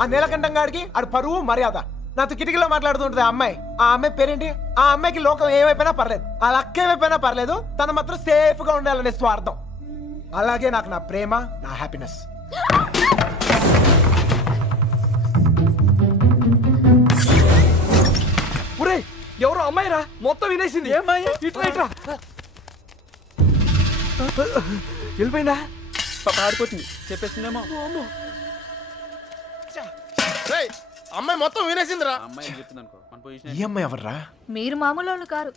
ఆ నీలకంఠం గాడికి ఆడు పరువు మర్యాద. నాతో కిటికీలో మాట్లాడుతుంటది ఆ అమ్మాయి. ఆ అమ్మాయి పేరేంటి? ఆ అమ్మాయికి లోకం ఏమైపోయినా పర్లేదు, ఆ లక్క ఏమైపోయినా పర్లేదు, తన మాత్రం సేఫ్ గా ఉండాలనే స్వార్థం. అలాగే నాకు నా ప్రేమ, నా హ్యాపీనెస్. ఒరేయ్, ఎవరో అమ్మాయిరా, మొత్తం వినేసింది. ఏమ్మాయి? ఇట్లా ఇట్లా వెళ్ళిపోయిందా? పారిపోతుంది, చెప్పేస్తుందేమో. రేయ్, అమ్మాయి మొత్తం వినేసిందిరా. ఈ అమ్మాయి ఎవర్రా? మీరు మామూలు వాళ్ళు కారు,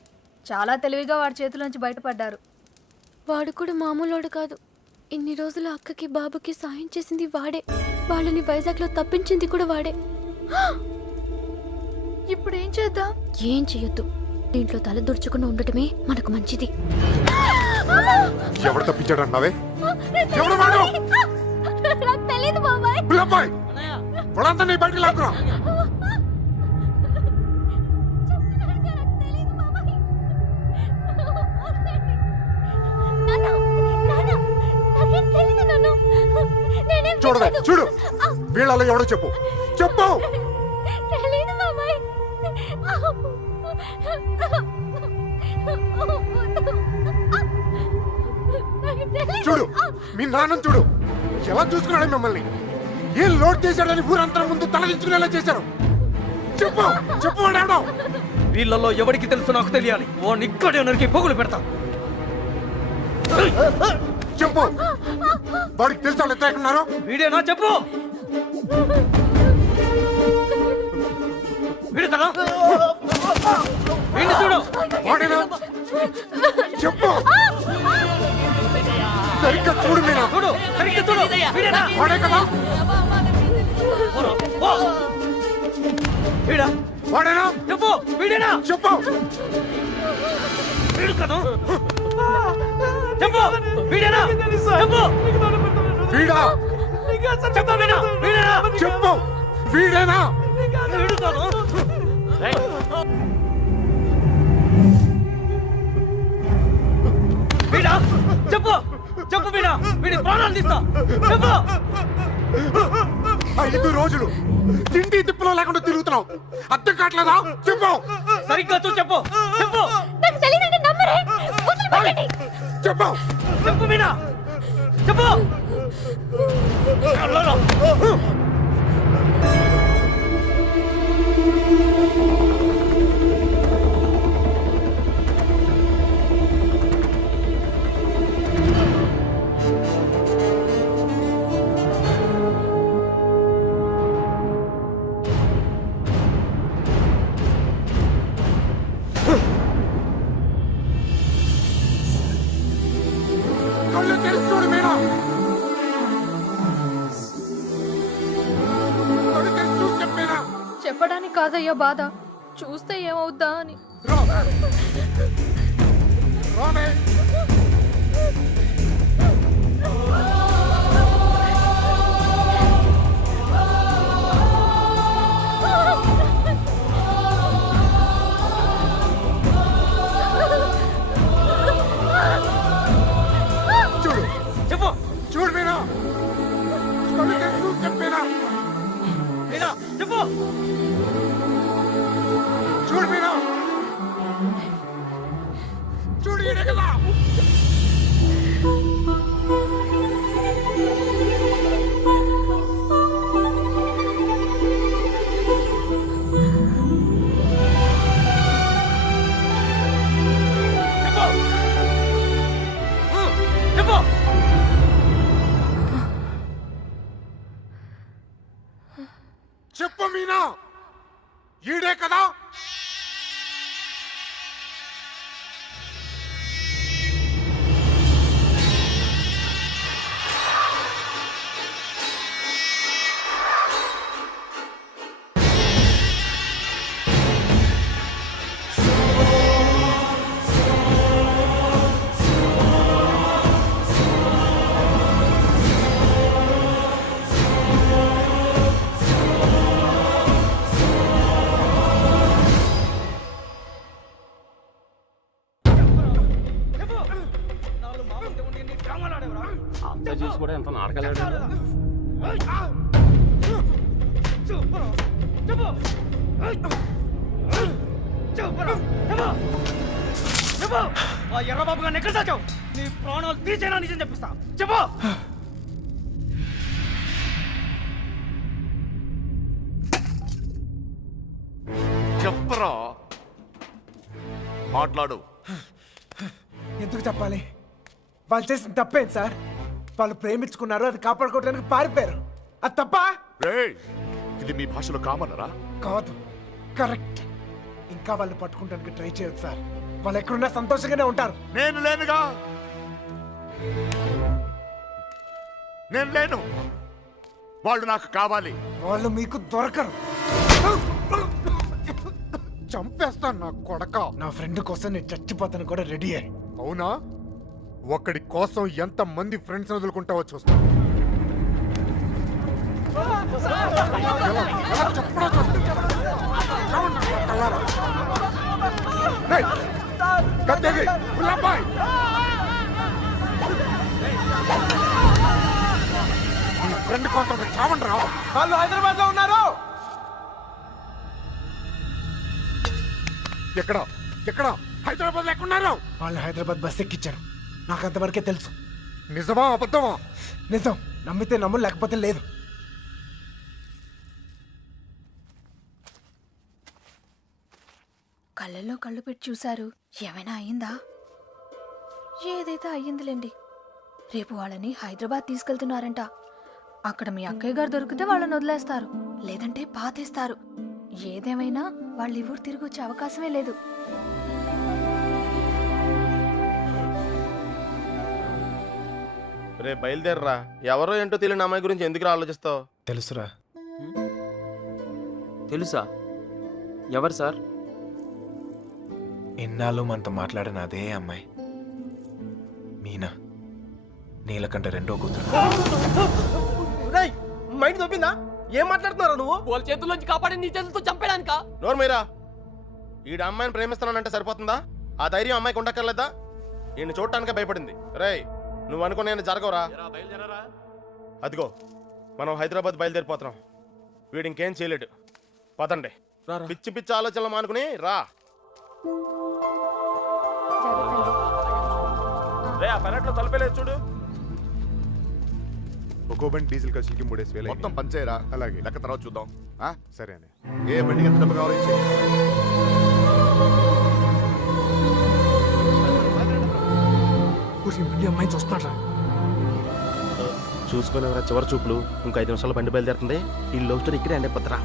చాలా తెలివిగా వాడి చేతిలోంచి బయటపడ్డారు. వాడు కూడా మామూలోడు కాదు. ఇన్ని రోజులు అక్కకి బాబుకి సాయం చేసింది వాడే, వాళ్ళని వైజాగ్లో తప్పించింది కూడా వాడే. ఇప్పుడు ఏం చేద్దాం? ఏం చెయ్యొద్దు. దీంట్లో తల దుర్చకుండా ఉండటమే మనకు మంచిది. ఎవడు తప్పించాడు అన్నావే? ఎవడు వాడు? నాకు తెలీదు బాబాయ్. పిల్లబ్బాయ్, వాడంతా నీ బయటికి లాక్కురా. చూడవే, చూడు, వీళ్ళలో ఎవడో చెప్పు, చెప్పు. తెలీదు బాబాయ్. చూడు, మీ నాన్న చూడు ఎలా చూసుకున్నాడు మిమ్మల్ని. ఏం లోడ్ చేశాడని ఊరంతా ముందు తలదించుకునేలా చేశారు. చెప్పు, చెప్పు వాడేవడో. వీళ్ళలో ఎవరికి తెలుసు నాకు తెలియాలి. ఓ నిక్కడే నరికి పొగులు పెడతా. చెప్పు, వాడికి తెలుసు వాళ్ళు ఎక్కడ ఉన్నారు. వీడేనా? చెప్పు. వీడు కదా? వీడిని చూడు. వాడేనా? చెప్పు, సరిగ్గా చూడు. మీనా చూడు, సరిగ్గా చూడు. వీడేనా? వాడే కదా? వీడా? వాడేనా? చెప్పు. వీడేనా? చెప్పు. వీడు కదా? చెప్పు. వీడేనా? చెప్పు. వీడా? చెప్పు. వీడా? వీడేనా? చెప్పు. వీడేనా? వీడు కదా? వీడా? చెప్పు. చెప్పు వీడా. వీడి ప్రాణాలు తీస్తా. చెప్పు. 5 రోజులు తిండి తిప్పులో లేకుండా తిరుగుతున్నావు. అర్థం కావట్లేదా? చెప్పు. సరిగ్గా చూసి చెప్పు. చెప్పు. నాకు తెలీదంటే నమ్మరే. వదిలిపెట్టండి. చెప్పు. చెప్పు వీడా. చెప్పు. కళ్ళు తెరిచి చూడు మీనా. కళ్ళు తెరిచి చూసి చెప్పేనా. చెప్పడానికి కాదయ్యా బాధ, చూస్తే ఏమవుద్దా అని. రానే. చూడు, చెప్పు. చూడు మీనా. కళ్ళు తెరిచి చూసి చెప్పేనా. వీడా. చెప్పు. చూడు మీనా. చూడు, ఈడే కదా. చెప్పు. చెప్పు మీనా. ఈడే కదా. అంత చూసి కూడా ఎంత నాటకాలు ఎర్రబాబు గారిని ఎక్కడ దాచావు? నీ ప్రాణాలు తీసేనా నిజం చెప్పిస్తా. చెప్పు. చెప్పరా, మాట్లాడు. ఎందుకు చెప్పాలి? వాళ్ళు చేసిన తప్పేంటి సార్? వాళ్ళు ప్రేమించుకున్నారు, అది కాపాడుకోవడానికి పారిపోయారు. అది తప్ప రేయ్, ఇది మీ భాషలో కామనరా? కాదు, కరెక్ట్. ఇంకా వాళ్ళు పట్టుకుంటానికి ట్రై చేయొచ్చు సార్. వాళ్ళు ఎక్కడున్నా సంతోషంగానే ఉంటారు. నేను లేనుగా. నేను లేను. వాళ్ళు నాకు కావాలి. వాళ్ళు మీకు దొరకరు. చంపేస్తాను నా కొడక. నా ఫ్రెండ్ కోసం నేను చచ్చిపోతాను కూడా రెడీ అయ్యి. అవునా? ఒకడి కోసం ఎంత మంది ఫ్రెండ్స్ వదులుకుంటావో చూస్తా. ఎలా చెప్పడా చూస్తా. రావండి నా కళ్ళారా. రేయ్, కత్తెగి, గులాబాయ్. నీ ఫ్రెండ్ కోసం చావండి రా. వాళ్ళు హైదరాబాద్ లో ఉన్నారు. ఎక్కడ ఎక్కడ హైదరాబాద్ లేకున్నారు? వాళ్ళు హైదరాబాద్ బస్ ఎక్కించారు. నాకు అంతవరకే తెలుసు. నిజమా అబద్ధమా? నిజం. నమ్మితే నమ్ము, లేకపోతే లేదు. కళ్ళల్లో కళ్ళు పెట్టి చూశారు. ఏమైనా అయ్యిందా? ఏదైతే అయ్యిందిలేండి. రేపు వాళ్ళని హైదరాబాద్ తీసుకెళ్తున్నారంట. అక్కడ మీ అక్కయ్య గారు దొరికితే వాళ్ళని వదిలేస్తారు, లేదంటే పాతేస్తారు. ఏదేమైనా వాళ్ళు ఈ ఊరు తిరిగి వచ్చే అవకాశమే లేదు. రే బయలుదేరరా. ఎవరో ఏంటో తెలియని అమ్మాయి గురించి ఎందుకు ఆలోచిస్తావు? తెలుసురా. తెలుసా? ఎవరు సార్? ఎన్నాళ్ళు మనతో మాట్లాడిన అదే అమ్మాయి, మీనా, నీలకంఠ రెండో కూతురు. మైండ్ దొబ్బిందా? ఏం మాట్లాడుతున్నారా నువ్వు? వాళ్ళ చేతుల్లోంచి కాపాడి నీ చేతులతో చంపేడానికా? నోరు మీరా. ఈడ అమ్మాయిని ప్రేమిస్తున్నానంటే సరిపోతుందా? ఆ ధైర్యం అమ్మాయికి ఉండక్కర్లేదా? ఈయన చూడటానికే భయపడింది. రేయ్, నువ్వు అనుకునే జరగవురా. అదిగో మనం హైదరాబాద్ బయలుదేరిపోతున్నాం. వీడు ఇంకేం చేయలేడు. పదండి. పిచ్చి పిచ్చి ఆలోచనలు మానుకుని రా. ఆ పెరట్లో తలపేలేదు చూడు. ఒక్కో బండి డీజిల్ ఖర్చులకి 3,000 మొత్తం పంచేరా. అలాగే. లెక్క తర్వాత చూద్దాం. ఆ? సరే అని. ఏ బండికి ఎంత డబ్బు కావాలో ఇచ్చేయ్. అమ్మాయి చూస్తున్నారా? చూసుకుని ఎవరా చివరి చూపులు. ఇంకో 5 నిమిషాలు బండి బయలుదేరుతుంది. ఈ లవ్ స్టోరీ ఇక్కడే అండి పత్రా.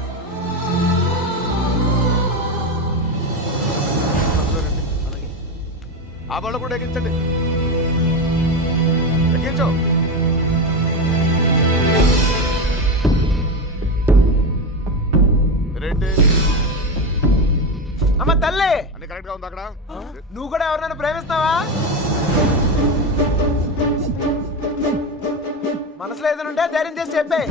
ఆ బళ్ళు కూడా ఎక్కించండి. ఎక్కించు. రేంటి అమ్మ తల్లి, అన్ని కరెక్ట్ గా ఉంది అక్కడ? నువ్వు కూడా ఎవరినైనా ప్రేమిస్తావా? మనసులో ఏదైనా ఉంటే ధైర్యం చేసి చెప్పే.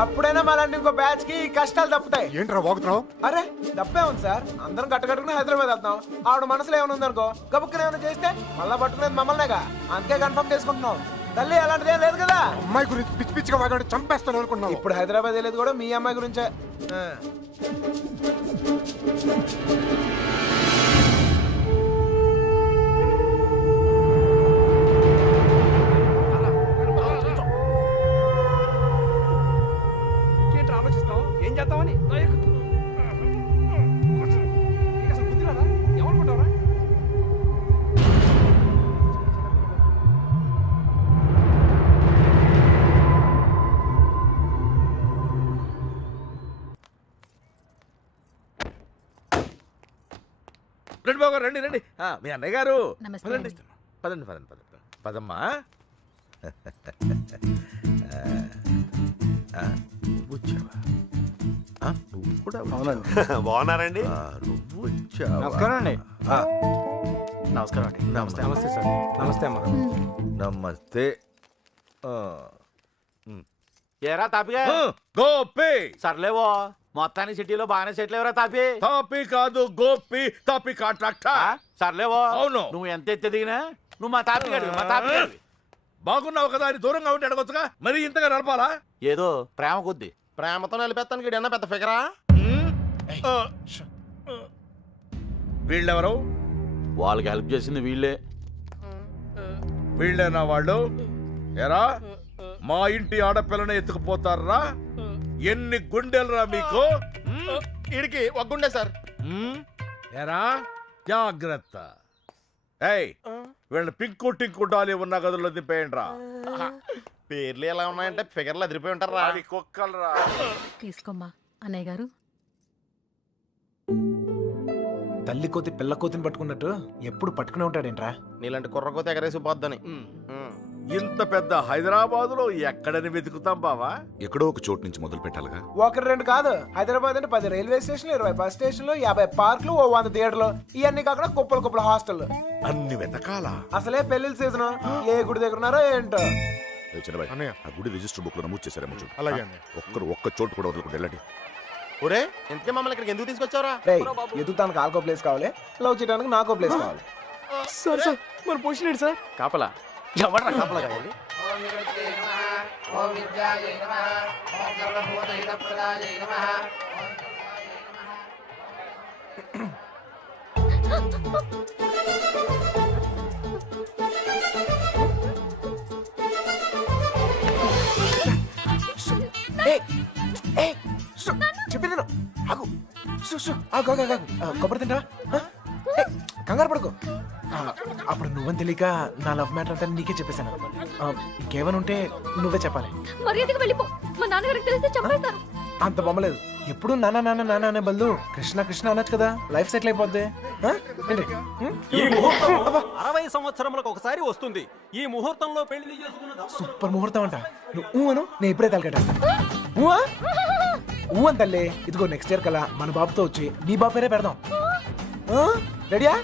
అప్పుడైనా మళ్ళీ ఇంకో బ్యాచ్ కి ఈ కష్టాలు తప్పుతాయి. ఏంట్రా వాగుతున్నావు? అరే తప్పే ఉంది సార్. అందరం కట్టుకట్టుకుని హైదరాబాద్ వెళ్తాం. ఆవిడ మనసులో ఏమైనా ఉందనుకో, గబుక్కున ఏమైనా చేస్తే మళ్ళా పట్టుకునేది మమ్మల్నేగా. అందుకే కన్ఫర్మ్ చేసుకుంటున్నాం. తల్లి అలాంటిదేం లేదు కదా. అమ్మాయి గురించి పిచ్చి పిచ్చిగా వాగాడు, చంపేస్తాను అనుకున్నావు. ఇప్పుడు హైదరాబాద్ వెళ్ళేది కూడా మీ అమ్మాయి గురించే. ఏంటి ఆలోచిస్తావు? ఏం చేద్దామని? అసలు బుద్ధి రాదా? ఏమనుకుంటావరా? రండి బాబు, రండి రండి. మీ అన్నయ్య గారు. నమస్తే. పదండి పదండి పదండి పదండి. పదమ్మా. వచ్చావా? నువ్వు కూడా బాగున్నారండి? నువ్వు వచ్చావా? నమస్కారం అండి. నమస్కారం అండి. నమస్తే. నమస్తే సార్. నమస్తే అమ్మా. నమస్తే. ఏరా తాపిగా గోపి. సర్లేవో మొత్తానికి సిటీలో బాగానే సెటిల్ ఎవరా తాపి? తాపి కాదు, గోపి. తాపి కాంట్రాక్టర్. సర్లేవో. అవును. నువ్వు ఎంత ఎత్తే దిగినా నువ్వు మా తాపి గడివి, మా తాపి గడివి. బాగున్నావు కదా అని దూరంగా ఉంటే అడగొచ్చుగా, మరి ఇంతగా నడపాలా? ఏదో ప్రేమ కొద్ది. ప్రేమతో నిలిపేస్తానికి ఈడన్నా పెద్ద ఫిగరా? వీళ్ళెవరు? వాళ్ళకి హెల్ప్ చేసింది వీళ్ళే. వీళ్ళేనా వాళ్ళు? ఎరా, మా ఇంటి ఆడపిల్లని ఎత్తుకుపోతారా? ఎన్ని గుండెలరా మీకు? ఈడికి ఒగ్గుండే సార్. ఎరా, జాగ్రత్త. ఏయ్, వీళ్ళని పింకు టింకు డాలి ఉన్న గదుల్లో దింపేయండి రా. పేర్లు ఎలా ఉన్నాయంటే ఫిగర్లు అదిరిపోయి ఉంటారా? కుక్కలరా. తీసుకోమ్మా అన్నయ్య గారు. తల్లి కోతి పిల్ల కోతిని పట్టుకున్నట్టు ఎప్పుడు పట్టుకునే ఉంటాడేంట్రా? నీలాంటి కుర్రకోత ఎగరేసి పోద్దని. ఇంత పెద్ద హైదరాబాద్ లో ఎక్కడని వెతుకుతాం బావా? ఎక్కడో ఒక చోటు నుంచి మొదలు పెట్టాలిగా. ఒకటి రెండు కాదు, హైదరాబాద్ అంటే 10 రైల్వే స్టేషన్లు, 20 బస్ స్టేషన్లు, 50 పార్కులు, 100 థియేటర్లు, ఇవన్నీ కాకుండా కుప్పలు హాస్టల్. అన్ని వెతకాలా? అసలే పెళ్లిళ్ళ సీజన్, ఏ గుడి దగ్గర ఉన్నారో ఏంటో. చిన్నబాయ్, అన్నయ్య. ఆ గుడి రిజిస్టర్ బుక్ లో నమోదు చేశారేమో చూడు. అలాగే అన్నయ్య. ఒక్క చోటు కూడా వదలకుండా వెళ్ళండి. ఒరే ఇంతకే మమ్మల్ని ఇక్కడికి ఎందుకు తీసుకొచ్చావురా? రేయ్, ఎదుగుతానికి ఆల్కో ప్లేస్ కావాలి, లవ్ చేయడానికి నాకో ప్లేస్ కావాలి. సార్ సార్ మన పొజిషన్ ఏంటి సార్? కాపలా ఎవడ్రా కాపలా కావాలి? చెప్పింది ఆగు. ఆగు ఆగు ఆగు. కొబ్బరి తింటా, కంగారు పడుకో. అప్పుడు నువ్వని తెలియక నా లవ్ మ్యాటర్ అంతా నీకే చెప్పేశాను. ఇంకేమైనా ఉంటే నువ్వే చెప్పాలి. మర్యాదగా వెళ్ళిపో, మా నాన్నగారికి తెలిస్తే చంపేస్తారు. అంత బొమ్మలేదు, ఎప్పుడు నాన్న నాన్న నాన్న అనే బదులు కృష్ణ కృష్ణ అనొచ్చు కదా, లైఫ్ సెటిల్ అయిపోద్ది. ఏంటి? ఈ ముహూర్తం 60 సంవత్సరములకు ఒకసారి వస్తుంది. ఈ ముహూర్తంలో పెళ్లి చేసుకున్న సూపర్ ముహూర్తం అంట. నువ్వు అను, నేను ఇప్పుడే తలకెట్టేస్తాను. ఊ అని తల్లి. ఇదిగో నెక్స్ట్ ఇయర్ కల్లా మన బాబుతో వచ్చి నీ బాబు పేరే పెడదాం. రెడీయా?